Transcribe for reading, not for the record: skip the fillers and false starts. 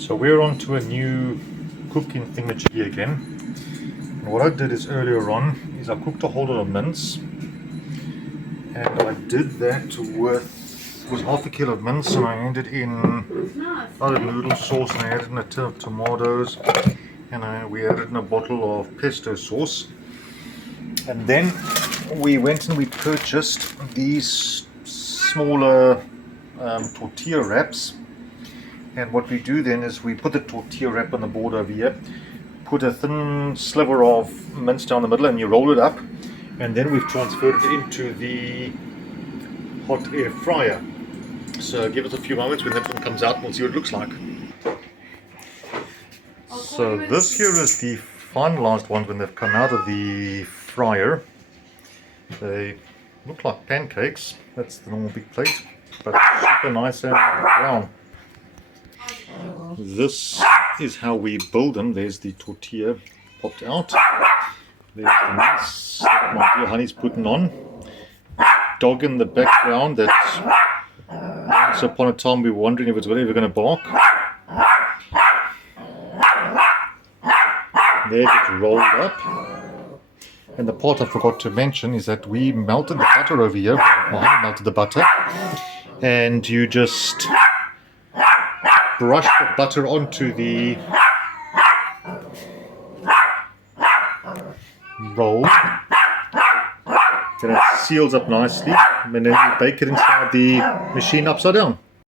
So we're on to a new cooking thingamajiggy again. And what I did is earlier on is I cooked a whole lot of mince, and I did that with half a kilo of mince, and I ended in other noodle sauce, and I added in a tin of tomatoes, and we added in a bottle of pesto sauce. And then we went and we purchased these smaller tortilla wraps. And what we do then is we put the tortilla wrap on the board over here, put a thin sliver of mince down the middle, and you roll it up. And then we've transferred it into the hot air fryer. So give it a few moments. When that one comes out, we'll see what it looks like. So this here is the finalized ones when they've come out of the fryer. They look like pancakes. That's the normal big plate, but super nice and brown. This is how we build them. There's the tortilla popped out. There's the mince that my dear honey's putting on. Dog in the background that once upon a time we were wondering if it's ever going to bark. There, it's rolled up. And the part I forgot to mention is that we melted the butter over here. My honey melted the butter. And you just brush the butter onto the roll. Then it seals up nicely, and then you bake it inside the machine upside down.